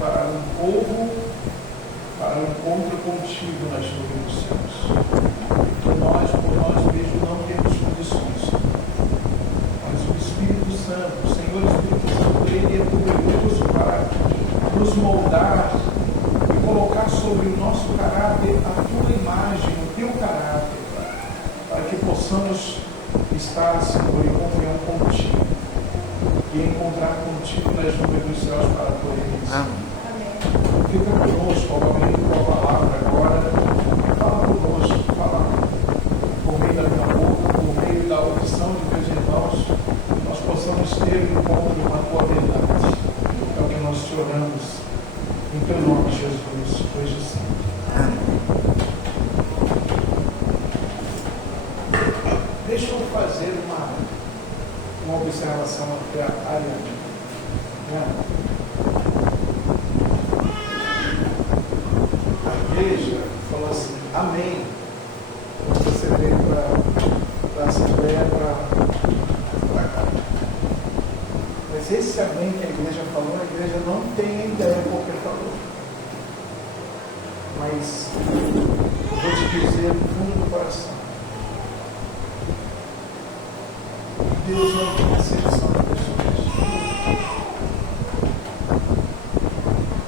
preparar um povo para o encontro contigo nas nuvens dos céus. Por nós mesmos não temos condições, mas o Espírito Santo, o Senhor Espírito Santo, Ele é poderoso para nos moldar e colocar sobre o nosso caráter a tua imagem, o teu caráter, para que possamos estar, Senhor, em comunhão contigo e encontrar contigo nas nuvens dos céus para a tua redenção. Fica conosco, ao abrir tua palavra agora, fala conosco, fala por meio da minha boca, por meio da audição de meus irmãos, que nós possamos ter um encontro com a tua verdade. É o que nós te oramos, em teu nome, Jesus, hoje e sempre. Deixa eu fazer uma observação aqui à área. A igreja falou assim, amém. Você veio para a Assembleia para cá. Mas esse amém que a igreja falou, a igreja não tem ideia do que falou. Mas vou te dizer no fundo do coração. Deus não tem acepção de pessoas.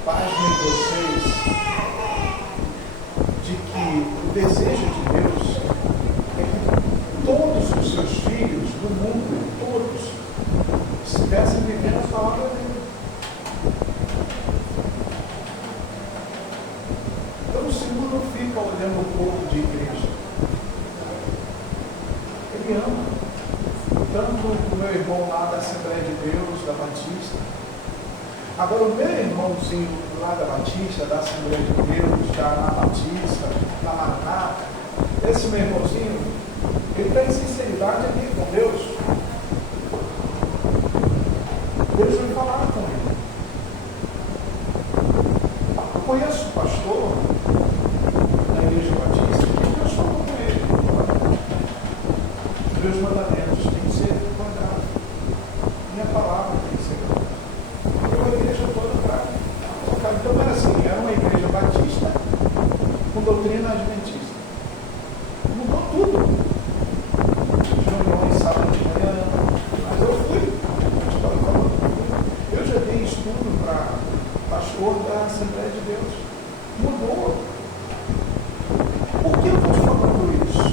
Pasmem vocês de que o desejo de Deus é que todos os seus filhos do mundo, todos, estivessem vivendo a palavra dele. Então o Senhor não fica olhando o povo de igreja. Ele ama. Tanto o meu irmão lá da Assembleia de Deus, da Batista. Agora, o meu irmãozinho lá da Batista, da Assembleia de Deus, da Batista, da Maranata, esse meu irmãozinho, ele está em sinceridade aqui com Deus. Deus vai falar com ele. Eu conheço o pastor da Igreja Batista, e Deus falou com ele. Os meus mandamentos têm que ser guardados. Minha palavra tem que ser guardada. Então a igreja toda para. Então era assim, era uma igreja batista com doutrina adventista. Mudou tudo. Reuniões, sábado de manhã, mas eu fui. Eu já dei estudo para pastor da Assembleia de Deus. Mudou. Por que eu estou te falando isso?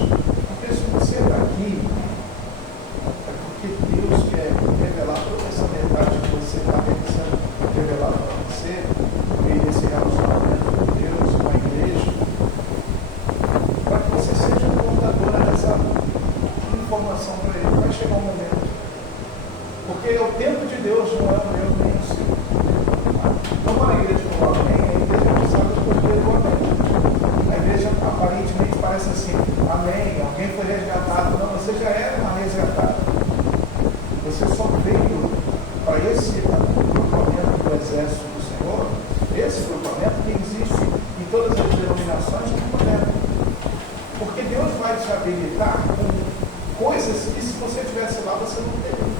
Porque se você está aqui, é porque Deus quer revelar toda essa verdade que você está pensando revelar para você, no meio desse relacionamento com Deus, com a igreja, para que você seja portadora dessa informação para ele. Vai chegar um momento. Porque o tempo de Deus não é o meu nem o seu. Então, quando a igreja fala amém, a igreja não sabe o porquê do amém. A igreja aparentemente parece assim, amém, alguém foi resgatado. Não, você já era uma resgatada. Você só veio para esse grupamento do exército do Senhor, esse grupamento que existe em todas as denominações que puderam. Porque Deus vai te habilitar com coisas que se você estivesse lá, você não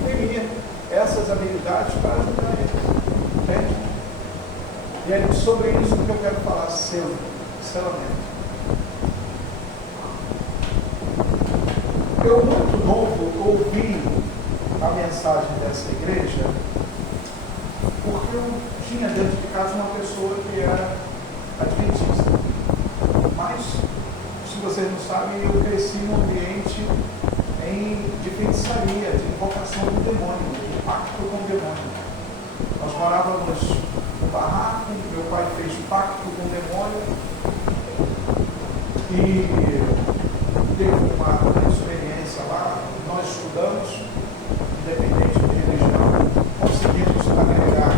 teria essas habilidades para ajudar eles. Entende? E é sobre isso que eu quero falar, selamento. Eu, muito novo, ouvi a mensagem dessa igreja, porque eu tinha dentro de casa uma pessoa que era adventista. Mas, se vocês não sabem, eu cresci num ambiente de feitiçaria, de invocação do demônio, de pacto com o demônio. Nós morávamos no barraco, meu pai fez pacto com o demônio e teve uma experiência lá. Nós estudamos, independente de religião, conseguimos agregar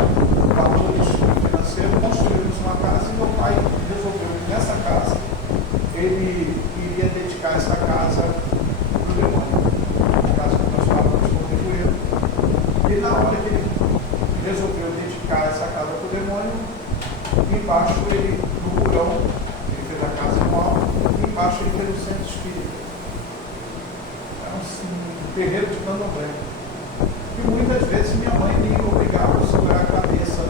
valores financeiros, construímos uma casa e meu pai resolveu que nessa casa ele iria dedicar essa casa para o demônio, a casa que nós estávamos construindo. E na hora que ele resolveu dedicar essa casa para o demônio, embaixo ele, no porão, ele fez a casa igual, e embaixo ele fez o centro espírita. Era um terreiro de candomblé. E muitas vezes minha mãe me obrigava a segurar a cabeça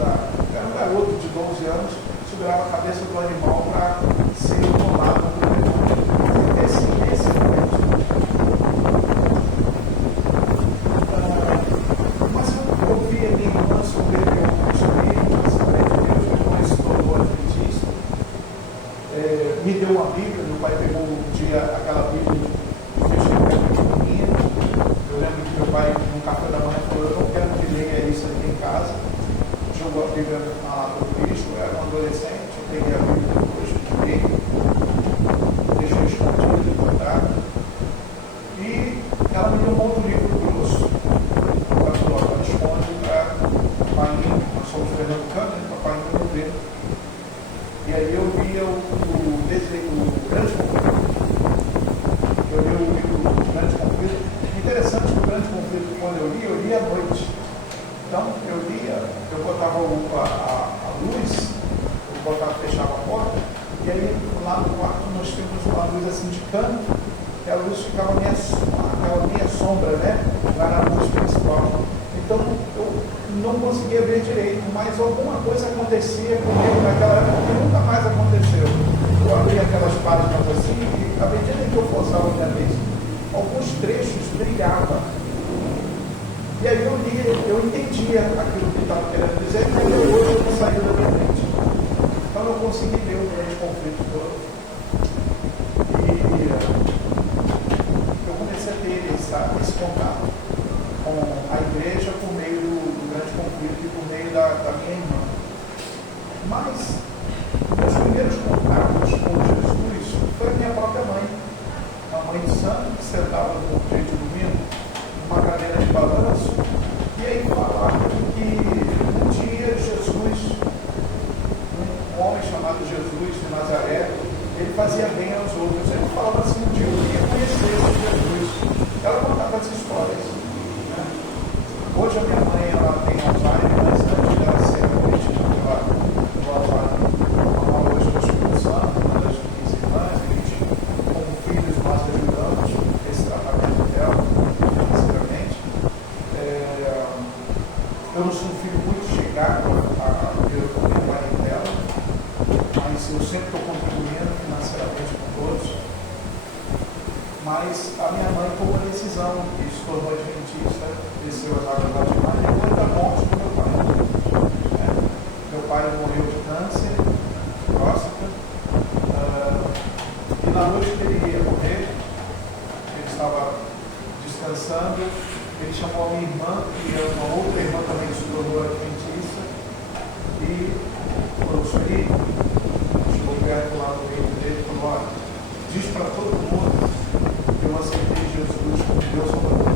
era um garoto de 12 cabeça do animal para ser tomado por demônio. Esse momento. Mas eu vi a minha irmã sobre o que eu construí, Deus, meu irmão se tornou adventista. Me deu uma Bíblia, meu pai pegou um dia aquela Bíblia e fechou com a pequenininha. Eu lembro que meu pai, no café da manhã, falou: eu não quero que leia isso aqui em casa. Jogou a Bíblia lá para o Cristo, eu era um adolescente, eu peguei a Bíblia depois, estudei, deixei escondido, encontrado. E ela me deu um outro livro grosso, ela falou: ela esconde para papai, nós somos pernambucanos, né? Papai não vê. E aí eu via o Grande Conflito. Eu li o livro do Grande Conflito. Interessante que o Grande Conflito, quando eu li à noite. Então, eu lia, eu botava a luz, fechava a porta, e aí lá no quarto nós tínhamos uma luz assim de canto, e a luz ficava aquela minha sombra, né? Lá na luz principal. Então, eu não conseguia ver direito, mas alguma coisa acontecia comigo naquela época que nunca mais aconteceu. Eu abria aquelas páginas assim, e à medida que eu forçava a minha vez, alguns trechos brilhavam. E aí eu entendia aquilo que estava querendo dizer, e hoje eu não saí da minha mente. Então eu consegui ver o Grande Conflito todo. E eu comecei a ter esse contato com a igreja por meio do Grande Conflito e por meio da minha irmã. Mas meus primeiros contatos com Jesus foi a minha própria mãe. Uma mãe de santo que sentava no dia de domingo, uma cadeira de balanço, e aí falava que um dia Jesus, um homem chamado Jesus de Nazaré, ele fazia bem aos outros. Ele falava assim: um dia eu queria conhecer Jesus. Ela contava as histórias. Né? Hoje a minha mãe ela tem Alzheimer, mas antes dela ser vítima do Alzheimer, uma hoje do Espírito Santo, uma das minhas irmãs, a gente, como filhos, nós ajudamos esse tratamento dela. Eu não sou um filho muito chegado a minha parentela, mas eu sempre estou contribuindo financeiramente com todos. Mas a minha mãe tomou uma decisão e se tornou adventista, desceu as águas lá de mar depois da morte do meu pai. Meu pai morreu de câncer, próstata, e na noite que ele ia morrer, ele estava descansando. Ele chamou a minha irmã, que é uma outra irmã também que se tornou adventista, e falou: Sueli, chegou perto lá no meio dele e falou: olha, diz para todo mundo que eu aceitei Jesus como Deus Salvador.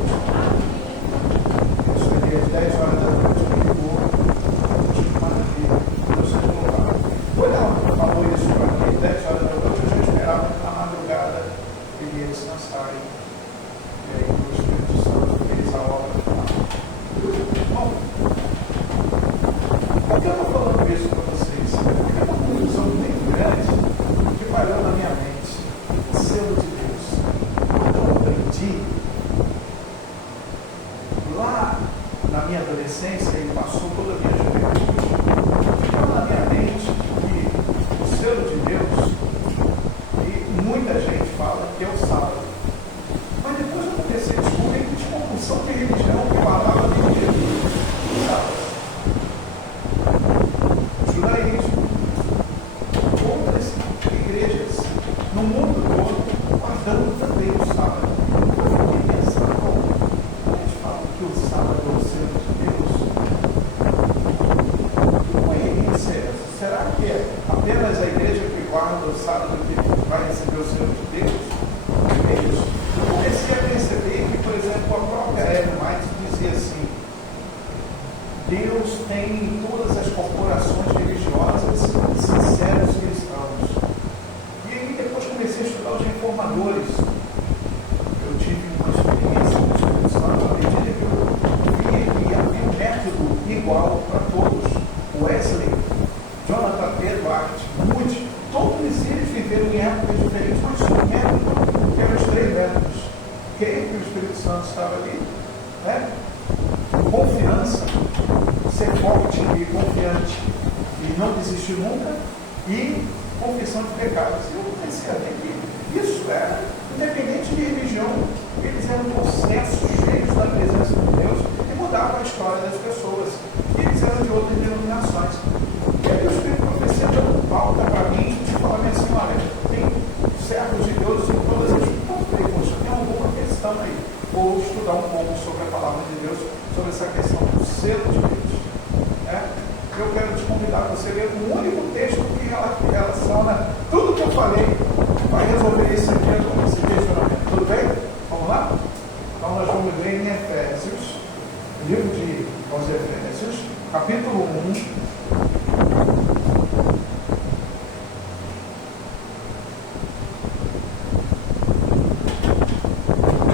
Isso ali às 10 horas da noite, me ligou, que maravilha, Deus seja louvado. Quando ela falou isso para mim, 10 horas da noite, eu já esperava que na madrugada ele ia descansar. E aí o Espírito Santo fez a obra do Pai. Bom, por que eu estou falando isso para vocês? Porque é uma conclusão muito grande que parou na minha mente. Selo de Deus. Eu aprendi lá na minha adolescência e passou toda a minha juventude. Ficou na minha mente que o selo de Deus, e muita gente fala que é o sábado. Mas depois eu comecei a descobrir que tinha uma função de religião que falava de Jesus. Judaísmo, outras igrejas no mundo todo guardando também o sábado. Eu fiquei pensando: como eles falam que o sábado é o selo de Deus? Que coerência é essa? Será que é apenas a igreja que guarda o sábado que vai receber o selo de Deus? É isso. Eu comecei a perceber que, por exemplo, a própria Ellen White dizia assim: Deus tem em todas as corporações religiosas sinceros cristãos. E aí depois comecei a estudar os reformadores. Eu tive uma experiência com o Espírito Santo à medida que eu via que havia um método igual para todos. Wesley, Jonathan Edwards, Moody, todos eles viveram em épocas diferentes, mas tinha um método que eram os 3 métodos. Creio que o Espírito Santo estava ali, né? Confiança, ser forte e confiante e não desistir nunca, e confissão de pecados. Eu comecei a ver que isso era, independente de religião, eles eram consensos, cheios da presença de Deus e mudavam a história das pessoas. E eles eram de outras denominações. E aí o Espírito de Profecia dando pauta para mim e falando assim, olha, tem servos de Deus em todas as... Poxa, tem alguma questão aí. Vou estudar um pouco sobre a palavra de Deus, sobre essa questão do selo de Deus. Eu quero te convidar para você ler um único texto que relaciona tudo que eu falei, vai resolver esse questionamento. Tudo bem? Vamos lá? Então nós vamos ler em Efésios, livro aos Efésios, capítulo 1.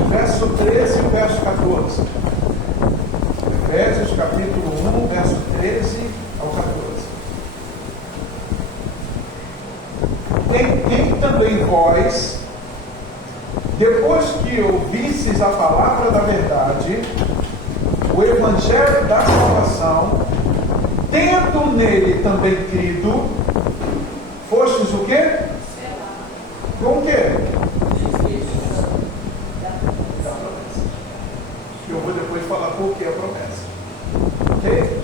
Verso 13 e verso 14. Efésios capítulo 1, verso 13 ao 14. Tem também vós, depois que ouvisseis a palavra da verdade, o evangelho da salvação, tendo nele também crido, fostes o quê? Com o quê? Eu vou depois falar por que a promessa. Ok?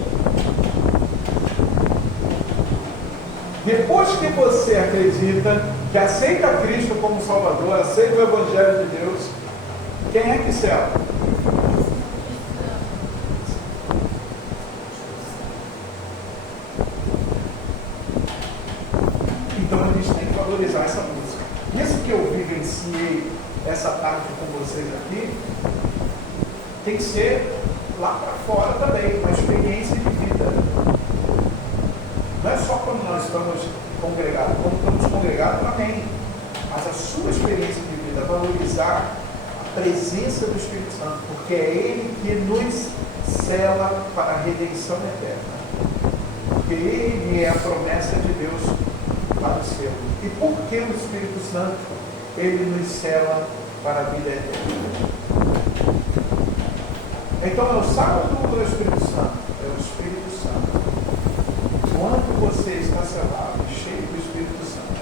Depois que você acredita, que aceita Cristo como Salvador, aceita o Evangelho de Deus, quem é que sela? Então a gente tem que valorizar essa música. Isso que eu vivenciei essa tarde com vocês aqui, tem que ser lá para fora também, uma experiência de vida. Não é só quando nós estamos congregados, quando estamos congregados, amém. Mas a sua experiência de vida, valorizar a presença do Espírito Santo, porque é Ele que nos sela para a redenção eterna. Porque Ele é a promessa de Deus para o céu. E por que o Espírito Santo, Ele nos sela para a vida eterna? Então é o sábado do Espírito Santo, é o Espírito Santo. Quando você está selado, cheio do Espírito Santo,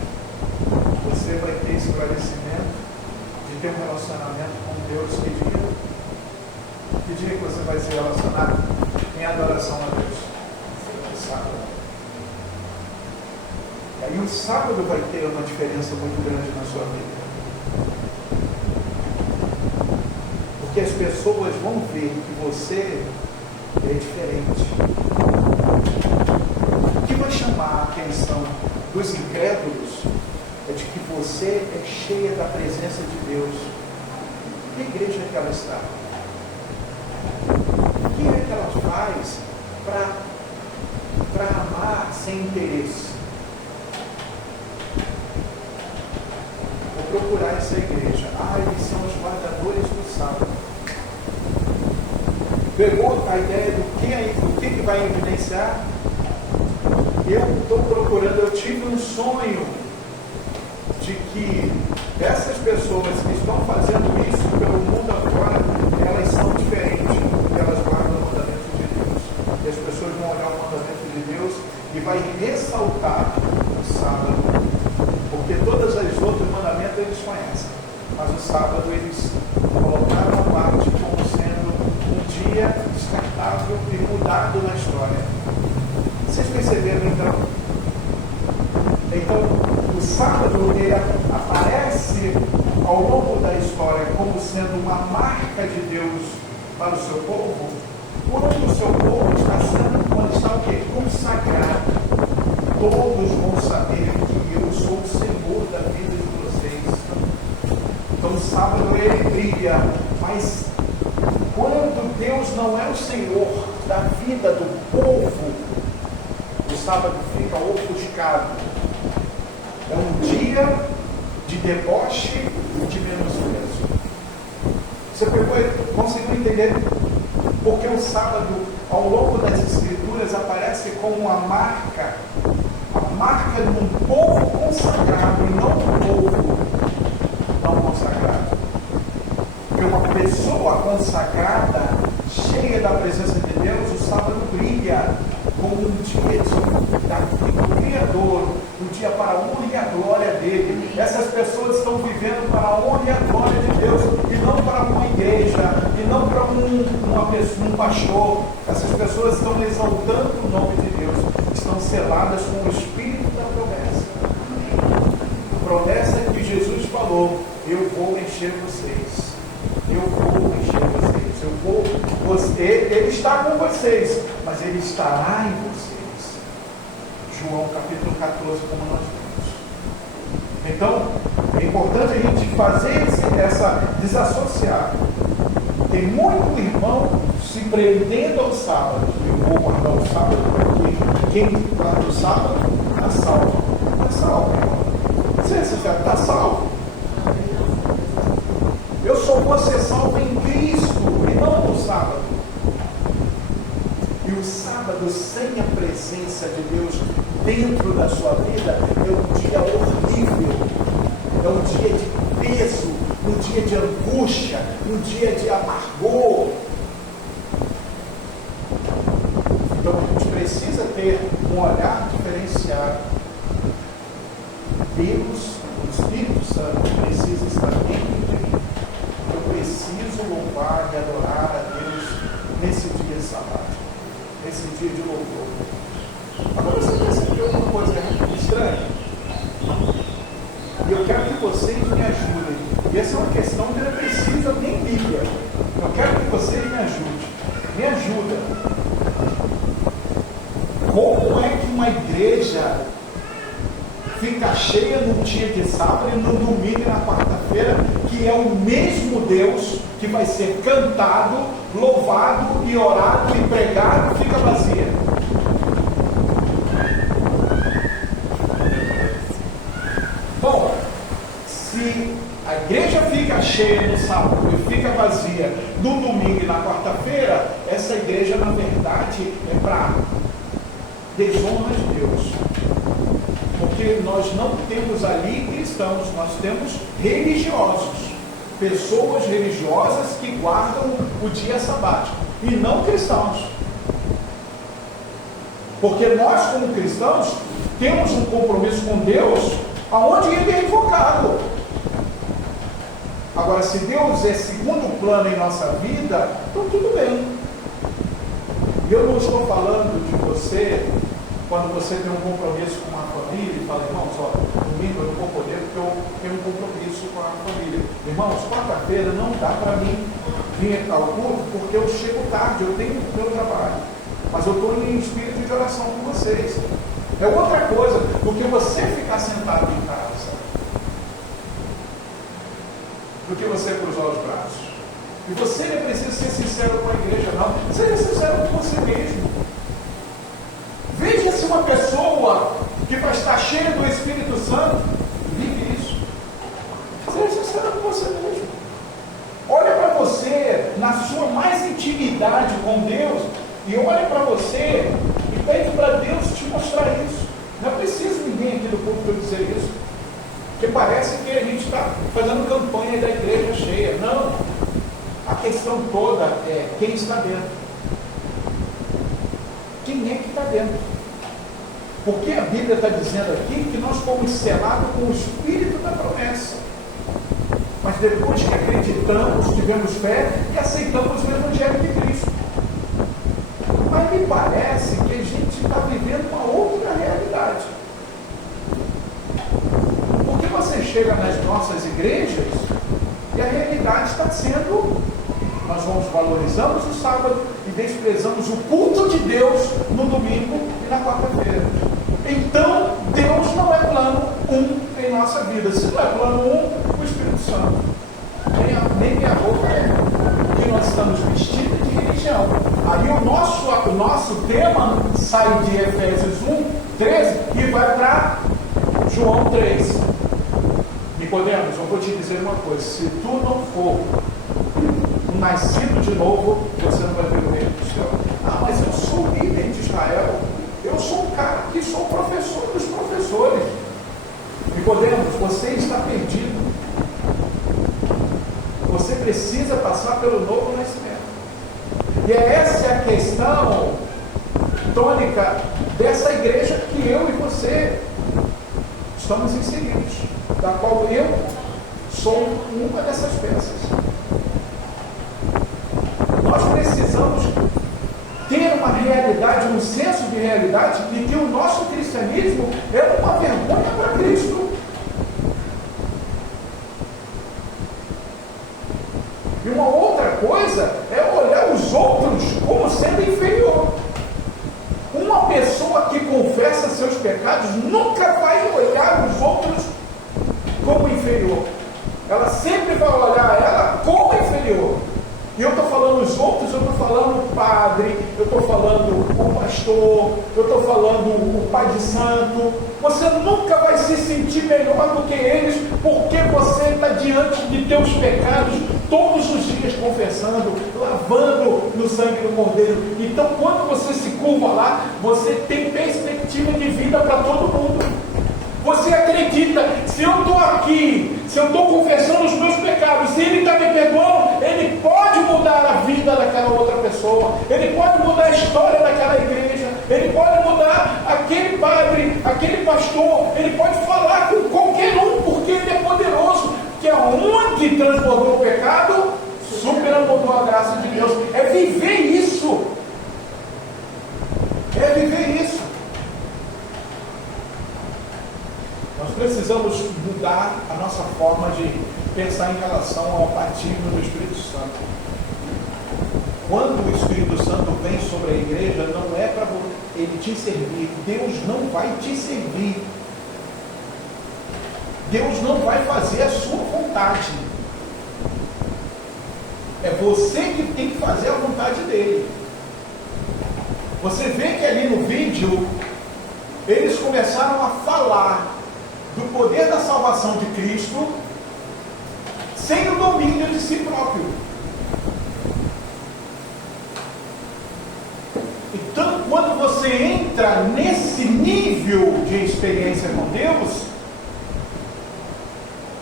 você vai ter esclarecimento de ter um relacionamento com Deus. Que dia que você vai se relacionar em adoração a Deus? No sábado. E aí o sábado vai ter uma diferença muito grande na sua vida. Porque as pessoas vão ver que você é diferente. O que vai chamar a atenção dos incrédulos é de que você é cheia da presença de Deus. Que igreja é que ela está? O que é que ela faz para amar sem interesse? Vou procurar essa igreja. Eles são os guardadores do sábado. Pegou a ideia do que vai evidenciar? Eu estou procurando, eu tive um sonho de que essas pessoas que estão fazendo isso pelo mundo agora, elas são diferentes, porque elas guardam o mandamento de Deus. E as pessoas vão olhar o mandamento de Deus e vai ressaltar o sábado, porque todas as outros mandamentos eles conhecem, mas o sábado eles colocaram a parte como sendo um dia descartável e mudado na história. Vocês perceberam então? Então, o sábado ele aparece ao longo da história como sendo uma marca de Deus para o seu povo, quando o seu povo está sendo, quando está o quê? Consagrado. Todos vão saber que eu sou o Senhor da vida de vocês. Então o sábado ele brilha, mas quando Deus não é o Senhor da vida do povo, o sábado fica ofuscado. É um dia de deboche e de menosprezo. Você conseguiu entender? Porque o sábado, ao longo das Escrituras, aparece como uma marca, a marca de um povo consagrado e não um povo não consagrado. Porque uma pessoa consagrada, cheia da presença de Deus, o sábado brilha como um dia do Criador, um dia achou, essas pessoas estão exaltando o nome de Deus, estão seladas com o Espírito da promessa. A promessa que Jesus falou: eu vou encher vocês, eu vou encher vocês, ele está com vocês, mas ele estará em vocês. João capítulo 14, como nós vimos. Então, é importante a gente fazer essa desassociar. Tem muito irmão se prendendo ao sábado. Eu vou guardar o sábado porque quem guarda o sábado está salvo. Está salvo, irmão. Você está salvo? Eu só vou ser salvo em Cristo e não no sábado. E o sábado sem a presença de Deus dentro da sua vida é um dia horrível. É um dia de peso, um dia de angústia, um dia de amargor. Então a gente precisa ter um olhar diferenciado. Deus, o Espírito Santo, precisa estar dentro de mim. Eu preciso louvar e adorar a Deus nesse dia sabático, nesse dia de louvor. Agora você percebeu uma coisa estranha? E eu quero que vocês me ajudem. E essa é uma questão que não precisa nem Bíblia. Eu quero que vocês me ajudem. Me ajuda. Como é que uma igreja fica cheia no dia de sábado e no domingo e na quarta-feira, que é o mesmo Deus que vai ser cantado, louvado e orado e pregado, fica vazia? Bom, se a igreja fica cheia no sábado e fica vazia no domingo e na quarta-feira, essa igreja, na verdade, é para desonra de Deus. Porque nós não temos ali cristãos, nós temos religiosos. Pessoas religiosas que guardam o dia sabático. E não cristãos. Porque nós, como cristãos, temos um compromisso com Deus aonde ele é invocado. Agora, se Deus é segundo plano em nossa vida, então tudo bem. E eu não estou falando de você, quando você tem um compromisso com uma família, e fala: irmãos, domingo eu não vou poder porque eu tenho um compromisso com a família. Irmãos, quarta-feira não dá para mim vir ao culto porque eu chego tarde, eu tenho o meu trabalho. Mas eu estou em espírito de oração com vocês. É outra coisa do que você ficar sentado em casa, do que você cruzar os braços. E você não precisa ser sincero com a igreja, não. Seja sincero com você mesmo. Veja se uma pessoa que vai estar cheia do Espírito Santo vive isso. Seja sincero com você mesmo. Olha para você na sua mais intimidade com Deus e olha para você e pede para Deus te mostrar isso. Não é preciso ninguém aqui do público dizer isso, porque parece que a gente está fazendo campanha da igreja cheia. Não. A questão toda é quem está dentro. Quem é que está dentro? Porque a Bíblia está dizendo aqui que nós fomos selados com o Espírito da promessa. Mas depois que acreditamos, tivemos fé e aceitamos o Evangelho de Cristo. Mas me parece que a gente está vivendo uma outra realidade. Porque você chega nas nossas igrejas e a realidade está sendo: nós valorizamos o sábado e desprezamos o culto de Deus no domingo e na quarta-feira. Então, Deus não é plano 1 em nossa vida. Se não é plano 1, o Espírito Santo. Nem minha roupa é. Porque nós estamos vestidos de religião. Aí o nosso tema sai de Efésios 1:13 e vai para João 3. Nicodemos, eu vou te dizer uma coisa: se tu não for nascido de novo, você não vai ver o reino do céu. Ah, mas eu sou líder de Israel. Eu sou um cara que sou professor dos professores. Nicodemos, você está perdido. Você precisa passar pelo novo nascimento. E essa é a questão tônica dessa igreja que eu e você estamos inseridos, da qual eu sou uma dessas peças. Nós precisamos uma realidade, um senso de realidade de que o nosso cristianismo é uma vergonha para Cristo. E uma outra coisa é olhar os outros como sendo inferior. Uma pessoa que confessa seus pecados nunca vai olhar os outros como inferior. Ela sempre vai olhar ela como inferior. E eu estou falando os outros, eu estou falando o padre, eu estou falando o pastor, eu estou falando o pai de santo. Você nunca vai se sentir melhor do que eles, porque você está diante de teus pecados todos os dias confessando, lavando no sangue do Cordeiro. Então, quando você se curva lá, você tem perspectiva de vida para todo mundo. Você acredita, se eu estou aqui, se eu estou confessando os meus pecados, se Ele está me perdoando, Ele pode mudar a vida daquela outra pessoa, Ele pode mudar a história daquela igreja, Ele pode mudar aquele padre, aquele pastor, Ele pode falar com qualquer um, porque Ele é poderoso, que aonde transbordou o pecado, superabundou a graça de Deus. É viver isso. É viver isso. Nós precisamos mudar a nossa forma de pensar em relação ao batismo do Espírito Santo. Quando o Espírito Santo vem sobre a igreja, não é para ele te servir. Deus não vai te servir. Deus não vai fazer a sua vontade. É você que tem que fazer a vontade dele. Você vê que ali no vídeo, eles começaram a falar do poder da salvação de Cristo, sem o domínio de si próprio. Então, quando você entra nesse nível de experiência com Deus,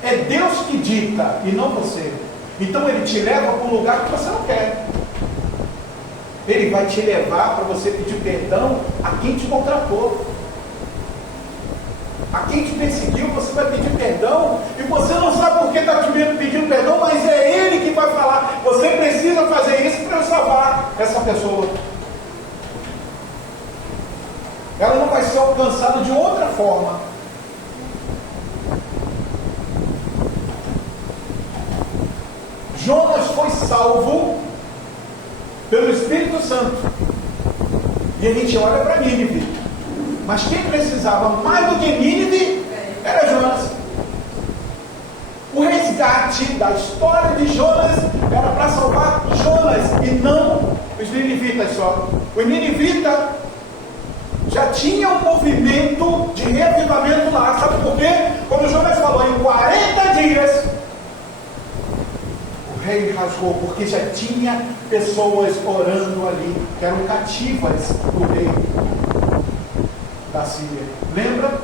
é Deus que dita e não você. Então Ele te leva para um lugar que você não quer. Ele vai te levar para você pedir perdão a quem te maltratou. A quem te perseguiu, você vai pedir perdão, e você não sabe por que está pedindo perdão, mas é Ele que vai falar, você precisa fazer isso para eu salvar essa pessoa. Ela não vai ser alcançada de outra forma. Jonas foi salvo pelo Espírito Santo. E a gente olha para Nínive. Mas quem precisava mais do que Nínive era Jonas. O resgate da história de Jonas era para salvar Jonas e não os ninivitas só. O ninivita já tinha um movimento de reavivamento lá. Sabe por quê? Como Jonas falou, em 40 dias o rei rasgou, porque já tinha pessoas orando ali, que eram cativas do rei da Síria. Lembra?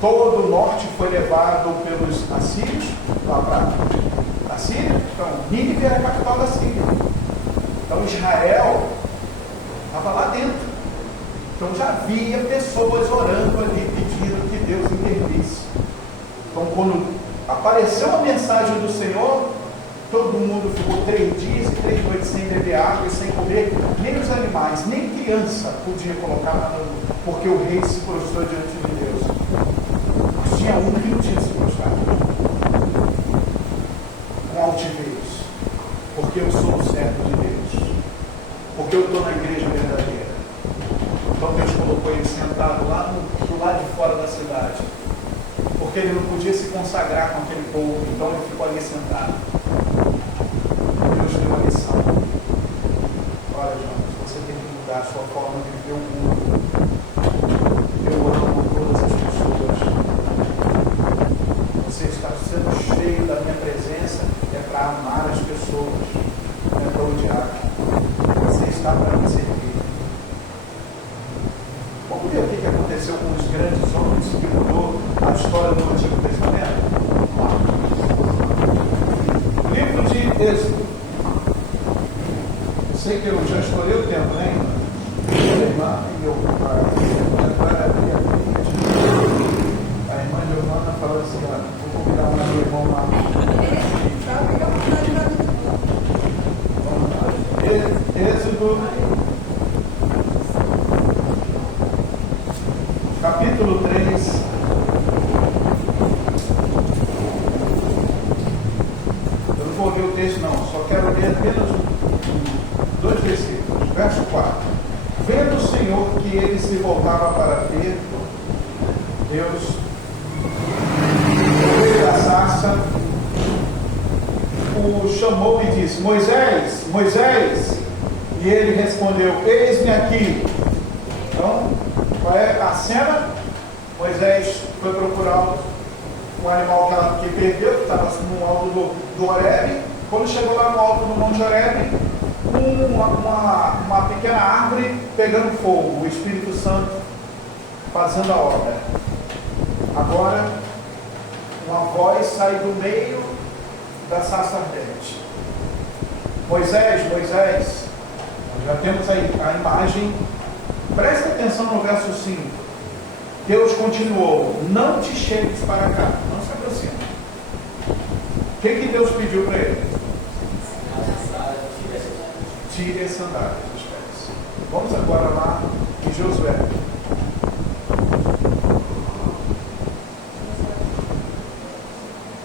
Todo o norte foi levado pelos assírios lá para a Síria. Então, Nínive era a capital da Síria. Então, Israel estava lá dentro. Então, já havia pessoas orando ali, pedindo que Deus intervisse. Então, quando apareceu a mensagem do Senhor, todo mundo ficou 3 dias e 3 noites sem beber água e sem comer, nem os animais, nem criança podia colocar nada, porque o rei se prostrou diante de Deus. Mas tinha um que não tinha se prostrado, com altivez, porque eu sou o servo de Deus, porque eu estou na igreja verdadeira. Então Deus colocou ele sentado lá do lado de fora da cidade, porque ele não podia se consagrar com aquele povo, então ele ficou ali sentado. Deus deu uma lição. Olha, Jonas, você tem que mudar a sua forma de viver o mundo. Eu amo todas as pessoas. Você está sendo cheio da minha presença, é para amar as pessoas, não é para odiar. Você está para me servir. Vamos ver o que aconteceu com os grandes homens que mudou a história do Antigo Testamento? Livro de Êxodo. Sei que eu já estourei o tempo, né? Minha irmã e meu pai. 3. Eu não vou ler o texto não, só quero ler apenas 2 versículos. Verso 4. Vendo o Senhor que ele se voltava para Pedro, Deus, o rei da sarça, o chamou e disse: Moisés, Moisés. E ele respondeu: Eis-me aqui. Então, qual é a cena? Moisés foi procurar um animal que perdeu, que estava no alto do Horebe. Quando chegou lá no alto do Monte Horebe, uma pequena árvore pegando fogo, o Espírito Santo fazendo a obra. Agora, uma voz sai do meio da sarça ardente: Moisés, Moisés. Nós já temos aí a imagem. Presta atenção no verso 5. Deus continuou: não te chegues para cá, não se aproxima. O que Deus pediu para ele? Tire as sandálias dos pés. Vamos agora lá em Josué.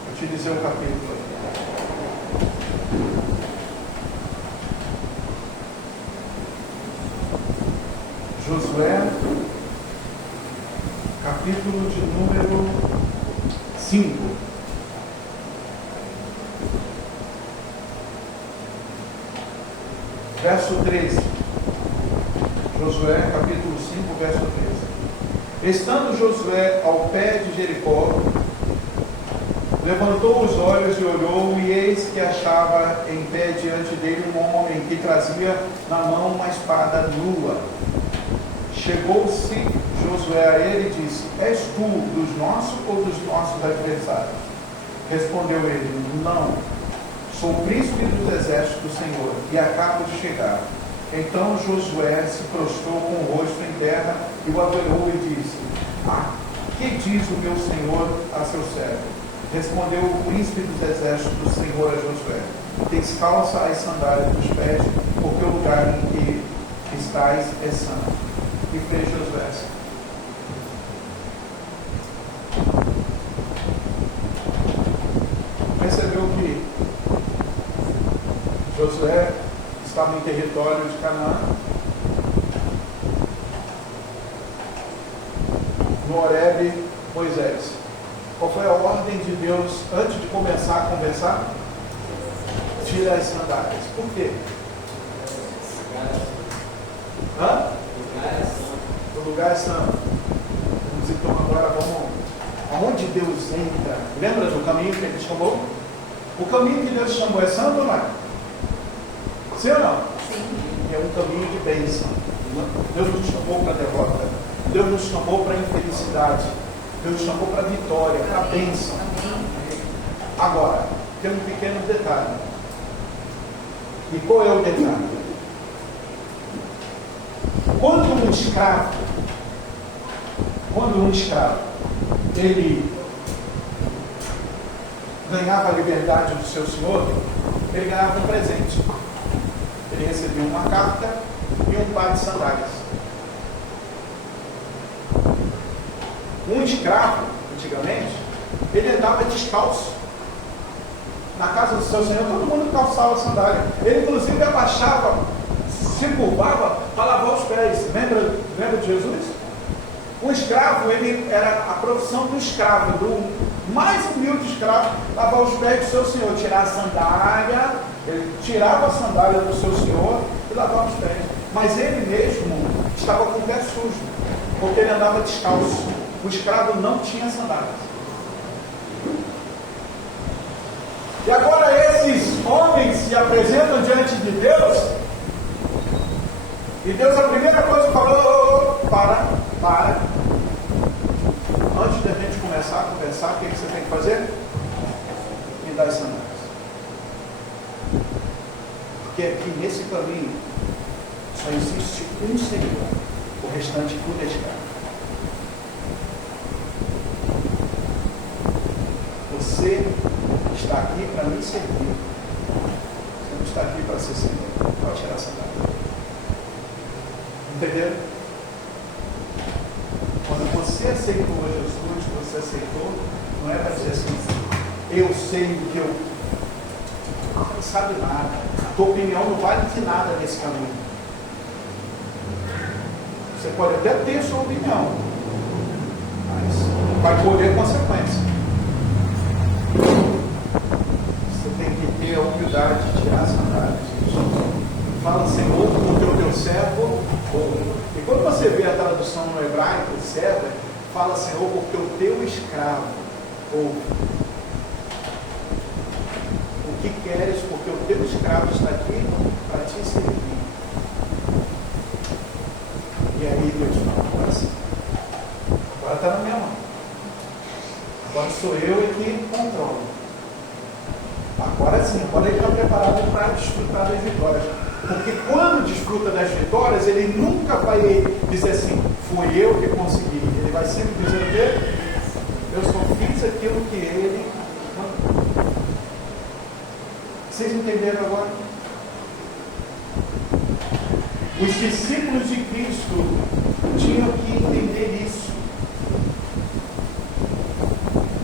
Vou te dizer o capítulo aqui. Josué, capítulo de número 5. Verso 13. Josué, capítulo 5, verso 13. Estando Josué ao pé de Jericó, levantou os olhos e olhou, e eis que achava em pé diante dele um homem que trazia na mão uma espada nua. Chegou-se Josué a ele e disse: És tu dos nossos ou dos nossos adversários? Respondeu ele: Não, sou príncipe dos exércitos do Senhor e acabo de chegar. Então Josué se prostrou com o rosto em terra e o adorou e disse: que diz o meu senhor a seu servo? Respondeu o príncipe dos exércitos do Senhor a Josué: descalça as sandálias dos pés, porque o lugar em que estás é santo. E fez Josué. Percebeu que Josué estava em território de Canaã, no Horebe, Moisés. Qual foi a ordem de Deus antes de começar a conversar? Tira as sandálias. Por quê? O lugar é santo. Então agora vamos. Aonde Deus entra? Lembra do caminho que ele chamou? O caminho que Deus chamou é santo ou não é? Sim ou não? Sim. É um caminho de bênção. Deus nos chamou para a derrota. Deus nos chamou para a infelicidade. Deus nos chamou para a vitória, para a bênção. Agora, tem um pequeno detalhe. E qual é o detalhe? Quando um escravo, ele ganhava a liberdade do seu senhor, ele ganhava um presente. Ele recebia uma carta e um par de sandálias. Um escravo, antigamente, ele andava descalço. Na casa do seu senhor, todo mundo calçava sandália. Ele, inclusive, abaixava, se curvava para lavar os pés. Lembra de Jesus? O escravo, ele era a profissão do escravo, do mais humilde escravo, lavar os pés do seu senhor, tirar a sandália, ele tirava a sandália do seu senhor e lavava os pés. Mas ele mesmo estava com o pé sujo, porque ele andava descalço. O escravo não tinha sandálias. E agora esses homens se apresentam diante de Deus, e Deus, a primeira coisa que falou: para. Antes da gente começar a conversar, o que você tem que fazer? Me dar as sandálias. Porque aqui nesse caminho só existe um Senhor, o restante tudo é escravo. Você está aqui para me servir. Você não está aqui para ser Senhor. Pode tirar a sandália. Entendeu? Quando você aceitou Jesus, você aceitou, não é para dizer assim, eu sei o que eu... Não sabe nada. A tua opinião não vale de nada nesse caminho. Você pode até ter sua opinião, mas vai colher consequência. Você tem que ter a humildade de tirar essa sandália. Fala, Senhor, porque o teu servo ouve. E quando você vê a tradução no hebraico, servo, fala, Senhor, porque o teu escravo ouve. O que queres, porque o teu escravo está aqui para te servir. E aí Deus fala, agora está na minha mão. Agora sou eu que controlo. Agora sim, agora ele está preparado para desfrutar das vitórias. Porque quando desfruta das vitórias, ele nunca vai dizer assim, fui eu que consegui. Ele vai sempre dizer o quê? Eu só fiz aquilo que ele mandou. Vocês entenderam agora? Os discípulos de Cristo tinham que entender isso.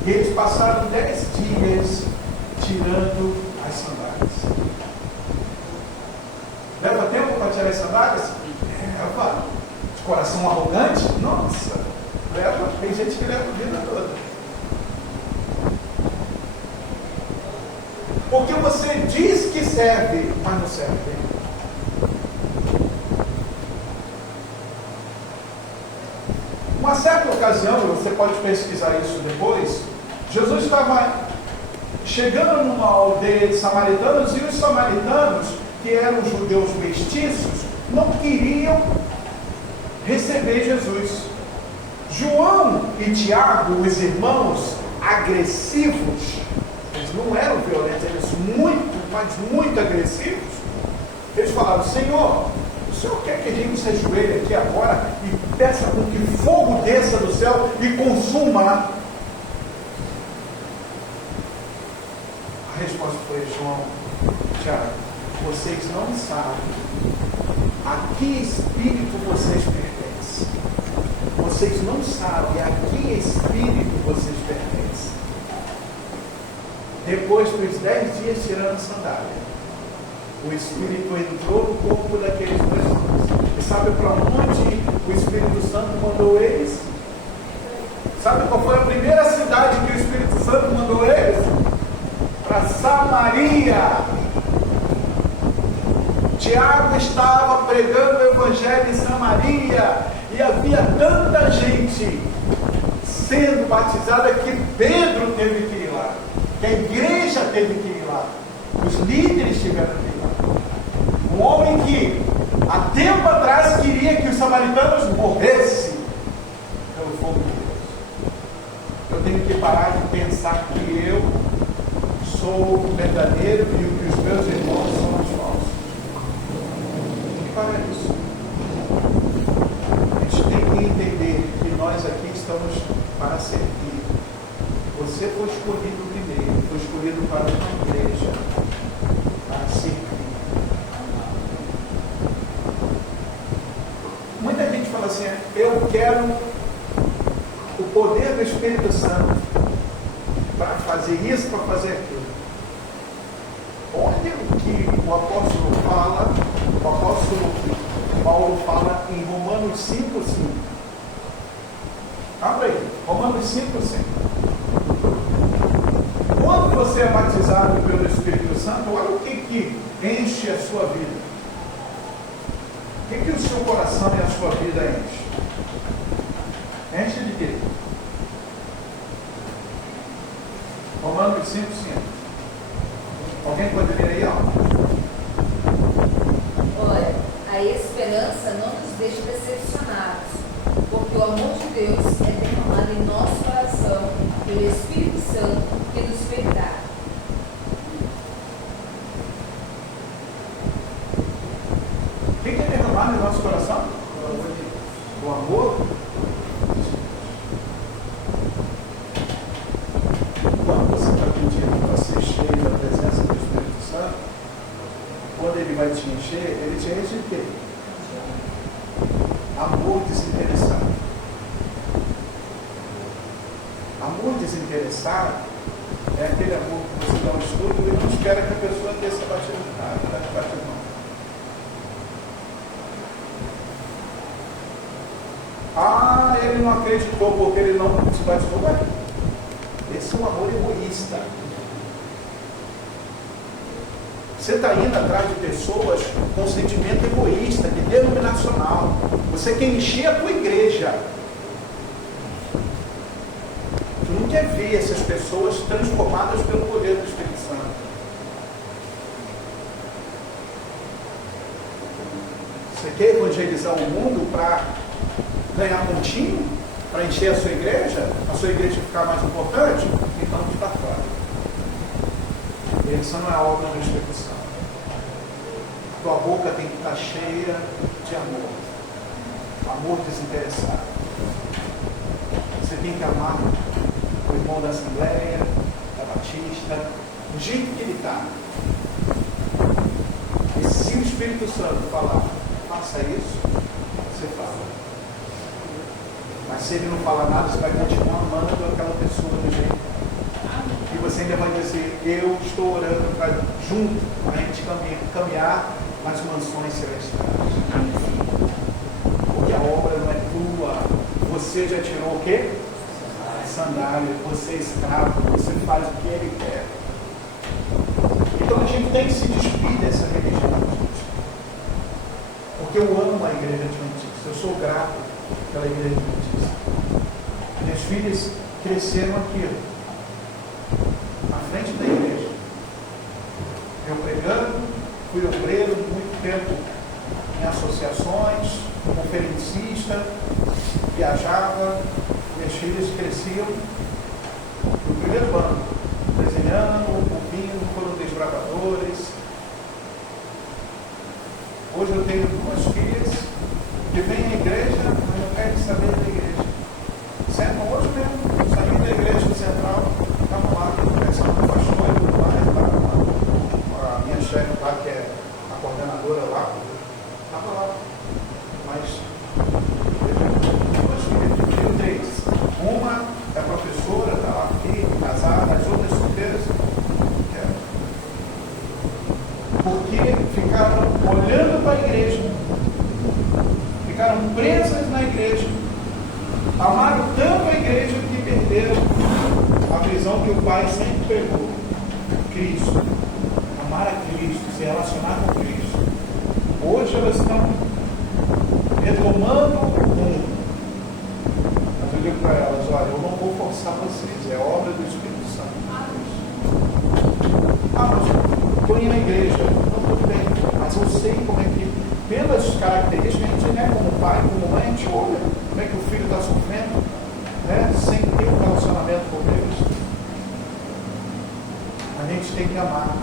E eles passaram 10 dias tirando as sandálias. Leva tempo para tirar as sandálias? Leva. De coração arrogante? Nossa, leva. Tem gente que leva a vida toda. Porque você diz que serve, mas não serve. Uma certa ocasião, você pode pesquisar isso depois, Jesus estava chegando numa aldeia de samaritanos e os samaritanos, que eram judeus mestiços, não queriam receber Jesus. João e Tiago, os irmãos agressivos, eles não eram violentos, eles muito agressivos, eles falaram, Senhor, o Senhor quer que a gente se ajoelhe aqui agora e peça com que fogo desça do céu e consuma? A resposta foi, João, Tiago, vocês não sabem a que espírito vocês pertencem. Vocês não sabem a que espírito vocês pertencem. Depois dos 10 dias tirando sandália, o Espírito entrou no corpo daqueles dois homens. E sabe para onde o Espírito Santo mandou eles? Sabe qual foi a primeira cidade que o Espírito Santo mandou eles? Para Samaria. Tiago estava pregando o Evangelho em Samaria e havia tanta gente sendo batizada que Pedro teve que ir lá, que a igreja teve que ir lá, os líderes tiveram que ir lá. Um homem que há tempo atrás queria que os samaritanos morressem pelo fogo de Deus. Eu tenho que parar de pensar que eu sou o verdadeiro e que os meus irmãos são os falsos. Tem que parar isso. A gente tem que entender que nós aqui estamos para servir. Você foi escolhido primeiro, foi escolhido para uma igreja, para servir. Muita gente fala assim, eu quero o poder do Espírito Santo para fazer isso, para fazer aquilo. Olha o que o apóstolo fala, o apóstolo Paulo fala em Romanos 5:5. Abre aí, Romanos 5:5. Quando você é batizado pelo Espírito Santo, olha o que enche a sua vida. O que o seu coração e a sua vida enche? Enche de quê? Romanos 5:5. Alguém pode ler aí, ó? Olha, a esperança não nos deixa decepcionados, porque o amor de Deus é derramado em nosso coração pelo Espírito Santo que nos foi dado. O que é derramado em nosso coração? O amor. Quando você está pedindo para ser cheio da presença do Espírito Santo, quando ele vai te encher, ele te enche de quê? Amor desinteressado. Amor desinteressado é aquele amor que você dá um estudo e não espera que a pessoa desça batidão. Ah, ele não acreditou porque ele não se batizou. Esse é um amor egoísta. Você está indo atrás de pessoas com sentimento egoísta, de denominacional. Você quer encher a tua igreja. Tu não quer ver essas pessoas transformadas pelo poder do Espírito Santo. Você quer evangelizar o mundo para ganhar pontinho? Para encher a sua igreja ficar mais importante? Então tu está fora. Isso não é obra do Espírito Santo. Tua boca tem que estar cheia de amor. Amor desinteressado. Você tem que amar o irmão da Assembleia, da Batista, do jeito que ele está. E se o Espírito Santo falar, faça isso, você fala. Mas se ele não falar nada, você vai continuar amando aquela pessoa do jeito. E você ainda vai dizer, eu estou orando para junto, para a gente caminhar nas mansões celestiais. Porque a obra não é tua. Você já tirou o quê? Sandália, você é escravo, você faz o que ele quer. Então a gente tem que se despir dessa religião. Porque eu amo a igreja adventista, eu sou grato pela igreja adventista. Minhas filhas cresceram aqui, à frente da igreja. Eu pregando, fui obreiro muito tempo em associações, conferencista, viajava, minhas filhas cresciam no primeiro ano, desenhando, ouvindo, foram desbravadores. Hoje eu tenho 2 filhas que vêm à igreja, mas não querem saber da igreja. Sentam hoje mesmo, saindo da igreja central, estavam lá, conversando com o pastor e tudo mais, lá, a minha chefe lá, que é a coordenadora lá, estava lá. Mas, eu tenho 3. Uma é professora, está lá aqui, casada, as outras solteiras. Porque ficaram olhando para a igreja, ficaram presas na igreja, amaram tanto a igreja que perderam a visão que o Pai sempre pregou: Cristo. Amar a Cristo, se relacionar com Cristo. Hoje elas estão retomando o mundo. Mas eu digo para elas: olha, eu não vou forçar vocês, é obra do Espírito Santo. Mas estou indo na igreja, não estou bem, mas eu sei como é que, pelas características, a gente, né, como pai, como mãe, a gente olha como é que o filho está sofrendo, né, sem ter um relacionamento com Deus. A gente tem que amar.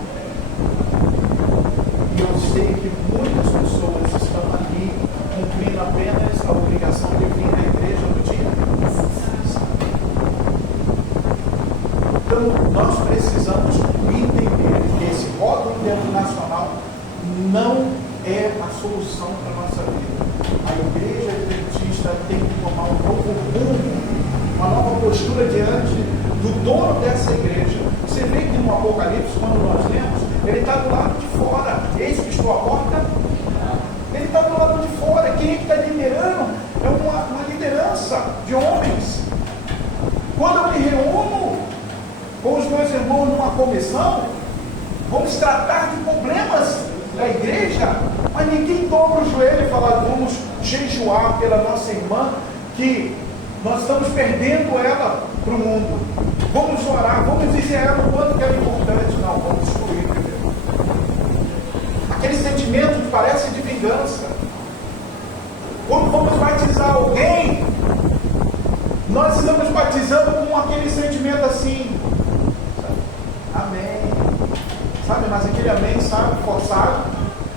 E eu sei que muitas pessoas estão aqui cumprindo apenas a obrigação de vir à igreja no dia. Então, nós precisamos entender que esse rótulo denominacional não é a solução para a nossa vida. A igreja adventista tem que tomar um novo rumo, uma nova postura diante do dono dessa igreja. Você vê que no Apocalipse, quando nós lemos, ele está do lado de fora. Eis que estou à porta. Ele está do lado de fora. Quem é que está liderando? É uma liderança de homens. Quando eu me reúno com os meus irmãos numa comissão, vamos tratar de problemas da igreja, mas ninguém dobra o joelho e fala: vamos jejuar pela nossa irmã, que nós estamos perdendo ela para o mundo. Vamos orar, vamos dizer a ela o quanto que ela é importante. Não, vamos excluir primeiro. Aquele sentimento que parece de vingança. Quando vamos batizar alguém, nós estamos batizando com aquele sentimento assim: amém. Sabe, mas aquele amém, sabe, forçado,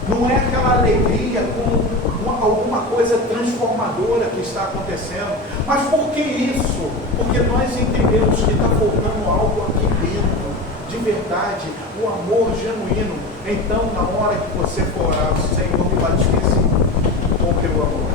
não é aquela alegria com alguma coisa transformadora que está acontecendo. Mas por que isso? Porque nós entendemos que está faltando algo aqui dentro, de verdade, o amor genuíno. Então, na hora que você for orar, Senhor, me batize com o teu amor.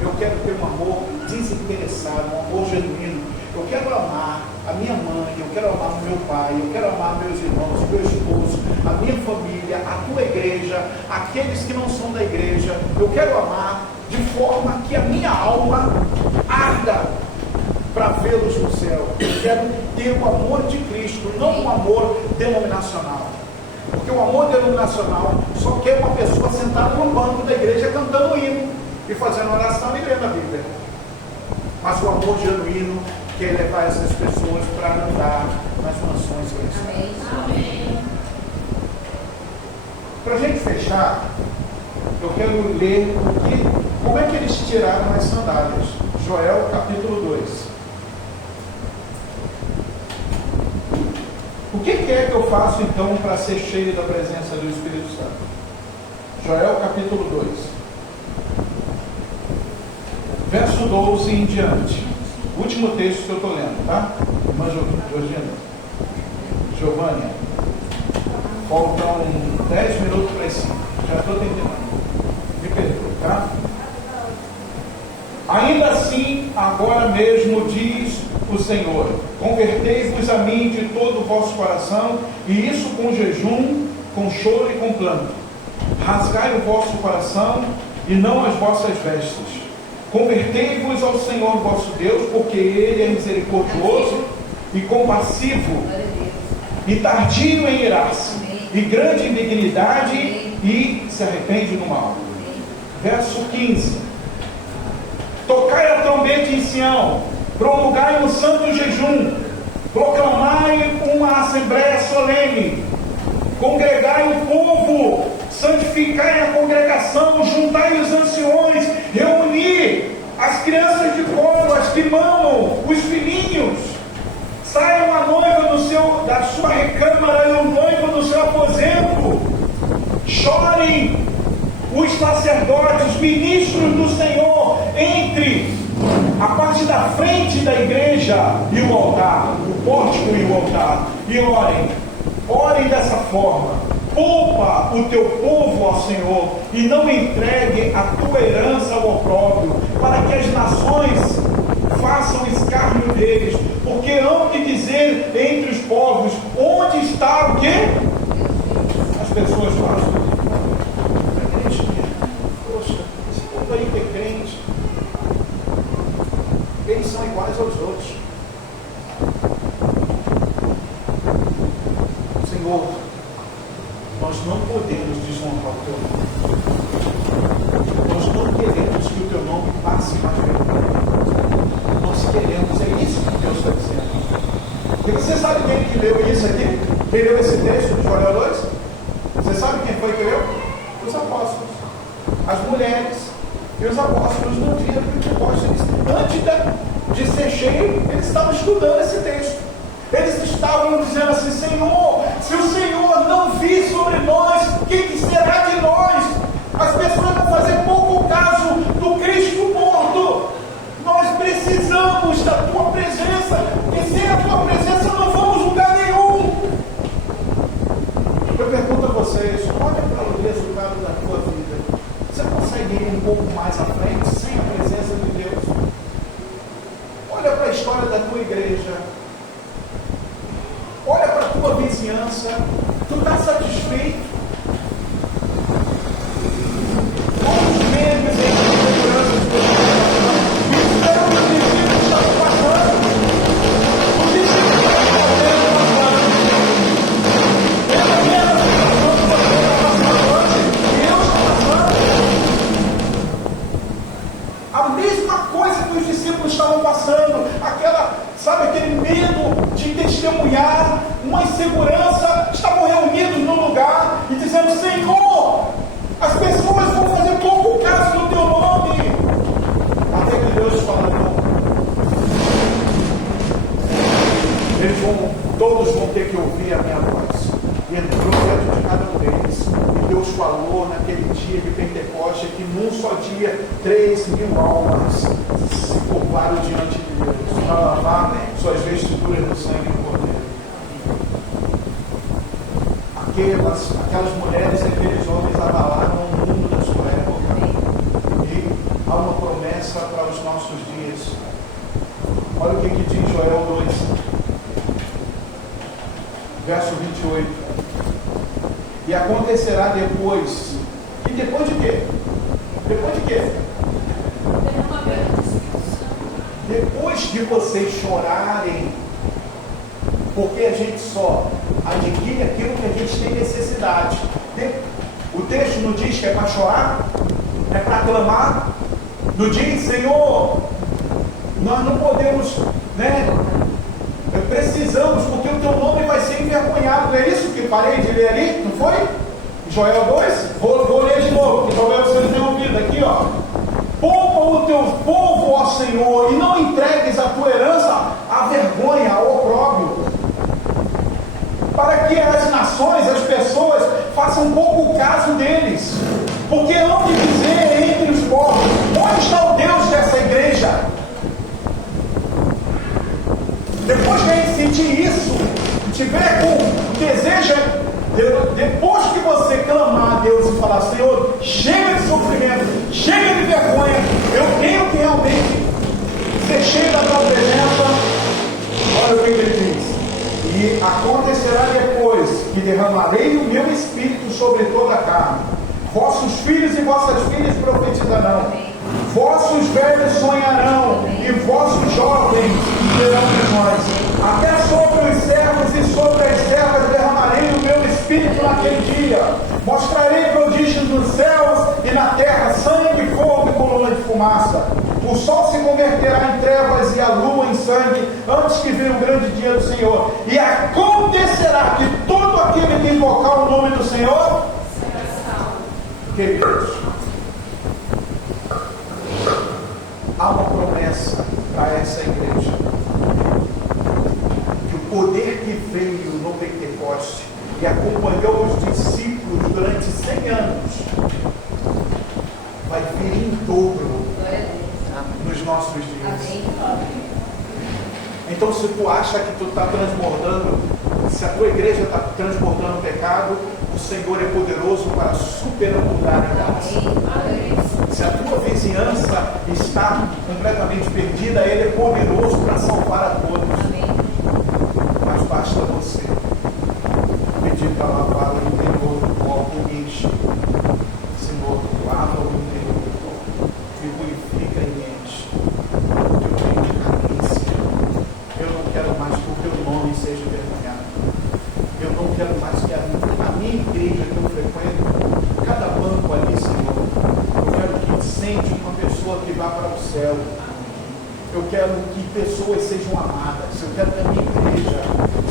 Eu quero ter um amor desinteressado, um amor genuíno. Eu quero amar. a minha mãe, eu quero amar o meu pai, eu quero amar meus irmãos, meu esposo, a minha família, a tua igreja, aqueles que não são da igreja. Eu quero amar de forma que a minha alma arda para vê-los no céu. Eu quero ter o amor de Cristo, não o amor denominacional. Porque o amor denominacional só quer uma pessoa sentada no banco da igreja cantando hino e fazendo oração e lendo a Bíblia. Mas o amor genuíno quer levar essas pessoas para andar nas mansões celestiais. Amém. Para a gente fechar, eu quero ler como é que eles tiraram as sandálias. Joel capítulo 2. O que é que eu faço então para ser cheio da presença do Espírito Santo? Joel capítulo 2. Verso 12 em diante. Último texto que eu estou lendo, tá? Irmã Georgina, Giovânia. Faltam 10 minutos para as 5. Já estou terminando. Me perdoe, tá? Ainda assim, agora mesmo diz o Senhor: convertei-vos a mim de todo o vosso coração, e isso com jejum, com choro e com planto. Rasgai o vosso coração e não as vossas vestes. Convertei-vos ao Senhor vosso Deus, porque Ele é misericordioso e compassivo, e tardio em irar-se, e grande em benignidade, e se arrepende do mal. Verso 15. Tocai a trombeta em Sião, promulgai um santo jejum, proclamai uma assembléia solene, congregai o povo, santificai a congregação, juntai os anciões, reuni as crianças de colo, as que mamam, os filhinhos. Saiam a noiva da sua recâmara e o noivo do seu aposento. Chorem os sacerdotes, os ministros do Senhor, entre a parte da frente da igreja e o altar, o pórtico e o altar, e orem dessa forma. Poupa o teu povo ao Senhor, e não entregue a tua herança ao opróbrio, para que as nações façam escárnio deles, porque hão de dizer entre os povos: onde está o quê? As pessoas falam: poxa, esse povo aí que é crente, eles são iguais aos outros. Senhor, nós não podemos desonrar o teu nome. Nós não queremos que o teu nome passe mais vergonha. Nós queremos, é isso que Deus está dizendo. E você sabe quem que leu isso aqui? Quem leu esse texto de Joel 2? Você sabe quem foi que leu? Os apóstolos. As mulheres e os apóstolos no dia do Pentecostes. Antes de ser cheio, eles estavam estudando esse texto. Eles estavam dizendo assim: Senhor, se o Senhor não vir sobre nós, o que será de nós? As pessoas vão fazer pouco caso do Cristo morto. Nós precisamos da tua presença, e sem a tua presença não vamos lugar nenhum. Eu pergunto a vocês: olha para o resultado da tua vida. Você consegue ir um pouco mais à frente sem a presença de Deus? Olha para a história da tua igreja. Olha para a tua vizinhança. Tu está satisfeito? Quantos memes em segurança de estamos vivendo está passando? O que você está fazendo passando? É a mesma situação que você está passando antes e eu estou passando. A mesma coisa que os discípulos estavam passando, aquele medo de testemunhar, uma insegurança. Estavam reunidos num lugar e dizendo: Senhor, as pessoas vão fazer pouco caso do teu nome. Até que Deus fala: não. Todos vão ter que ouvir a minha voz. E entrou dentro de cada um deles. E Deus falou naquele dia de Pentecostes que num só dia 3.000 almas se curvaram diante de Deus para lavar suas vestiduras no sangue do Cordeiro. Aquelas mulheres e aqueles homens abalaram o mundo da sua época. E há uma promessa para os nossos dias. Olha o que diz Joel 2. verso 28. E acontecerá depois. E depois de quê? Depois de quê? Depois de vocês chorarem, porque a gente só adquire aquilo que a gente tem necessidade. O texto não diz que é para chorar, é para clamar. Não diz, Senhor, nós não podemos, precisamos, porque o teu nome vai ser envergonhado. Não é isso que parei de ler ali? Não foi? Joel 2? Vou ler de novo, porque talvez você não tenha ouvido. Aqui, ó. Poupa o teu povo, ó Senhor, e não entregues a tua herança à vergonha, ao opróbrio, para que as nações, as pessoas, façam um pouco caso deles. Porque hão de dizer entre os povos: onde está o Deus dessa igreja? Depois que a gente sentir isso, tiver com desejo, depois que você clamar a Deus e falar: Senhor, chega de sofrimento, chega de vergonha, eu tenho que realmente ser cheio da tua presença. Olha o que ele diz: e acontecerá depois que derramarei o meu espírito sobre toda a carne. Vossos filhos e vossas filhas profetizarão, vossos velhos sonharão, e vossos jovens terão visões. Até sobre os servos e sobre as servas derramarei o meu espírito naquele dia. Mostrarei prodígios nos céus e na terra, sangue, fogo e coluna de fumaça. O sol se converterá em trevas e a lua em sangue, antes que venha o grande dia do Senhor. E acontecerá que todo aquele que invocar o nome do Senhor, queridos, há uma promessa para essa igreja, que o poder que veio no Pentecoste e acompanhou os discípulos durante 100 anos vai vir em dobro nos nossos dias. Então, se tu acha que tu está transbordando, se a tua igreja está transbordando pecado, o Senhor é poderoso para superabundar em graça. Se a tua vizinhança está completamente perdida, Ele é poderoso para salvar a todos. Mas basta você pedir para lavar o interior do corpo, enche. Senhor, lava o interior do corpo, me purifica e enche. Eu tenho carência. Eu não quero mais que o teu nome seja envergonhado. Eu não quero mais que a minha igreja que eu frequento, cada banco ali, Senhor, eu quero que sente uma pessoa que vá para o céu. Eu quero que pessoas sejam amadas. Eu quero que a minha igreja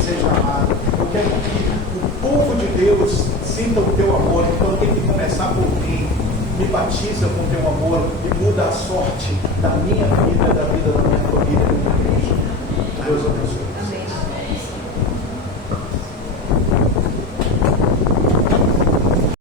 seja amada. Eu quero que o povo de Deus sinta o teu amor. Então tem que começar por mim. Me batiza com o teu amor e muda a sorte da minha vida, da vida da minha família.